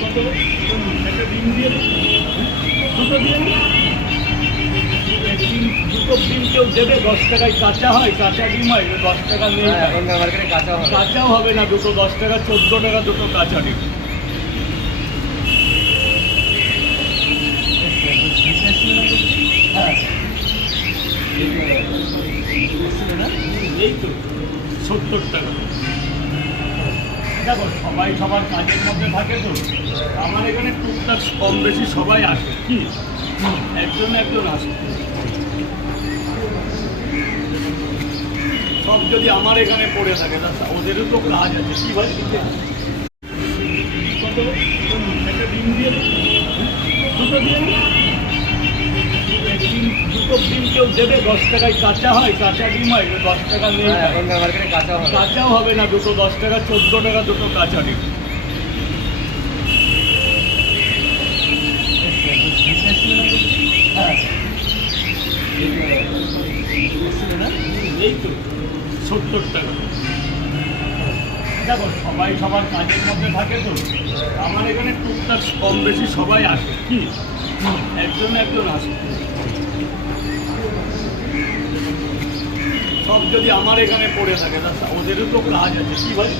কত একটা ডিম দিয়ে দুটো দিয়ে দুটো ডিম কেউ দেবে 10 টাকায় কাঁচা হয়, কাঁচা ডিম হয় 10 টাকা নেই, কাঁচাও হবে না, দুটো 10 টাকা 14 টাকা দুটো কাঁচা ডিম। হ্যাঁ এই তো 70 টাকা। দেখো সবাই সবার কাজের মধ্যে থাকে তো, আমার এখানে টুকটাক কম বেশি সবাই আসে, কি একজন একজন আসে। সব যদি আমার এখানে পড়ে থাকে তা ওদেরও তো কাজ আছে, কি ভাই কত একটা ডিম দিয়ে দুটো দিয়ে দুটো ডিম কেউ দেবে 10 টাকায় কাঁচা হয়, কাঁচা ডিম হয় 10 টাকা নেই, কাঁচাও হবে না, দুটো 10 টাকা 14 টাকা দুটো কাঁচা ডিম। হ্যাঁ এই তো 70 টাকা। দেখো সবাই সবার কাজের মধ্যে থাকে তো, আমার এখানে টুকটাক কম বেশি সবাই আসে, কি একজন একজন আসে। সব যদি আমার এখানে পড়ে থাকে তা ওদেরও তো কাজ আছে, কি ভাই